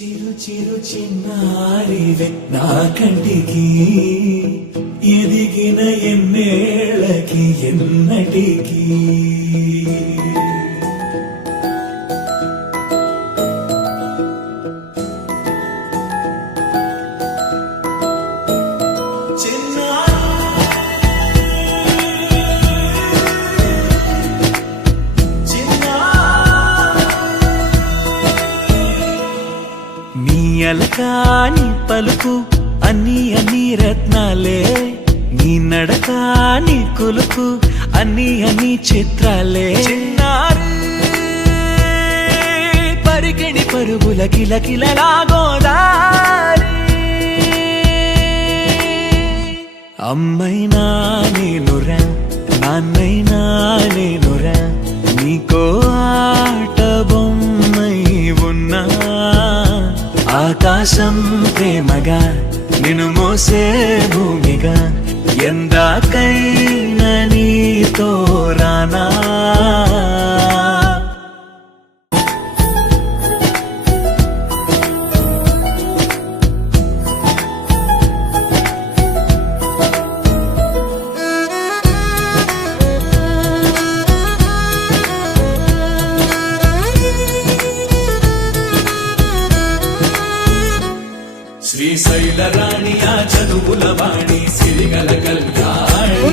చిరు చిరు చిన్నారివే నా కంటికి ఎదిగిన ఎన్నేళ్ళకి ఎన్నటికి అలకాని పలుకు అన్ని రత్నాలే నీ నడకాని కొలుకు అన్ని చిత్రాలే పరికిణి పరుగుల కిలకిలలాగోదారి అమ్మైనా నేనురా నాన్నైనా నేనురా నీకో ఆట బొమ్మై ఉన్నా ఆకాశం ప్రేమగా నిన్ను మోసే భూమిగా ఎందాకైనా నీతో రానా శ్రీశైల రాణి ఆ చదువుల వాణి సిరిగల కళ్యాణి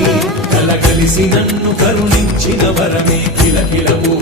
కలగలిసి నన్ను కరుణించిన వరమే కిలకిలవు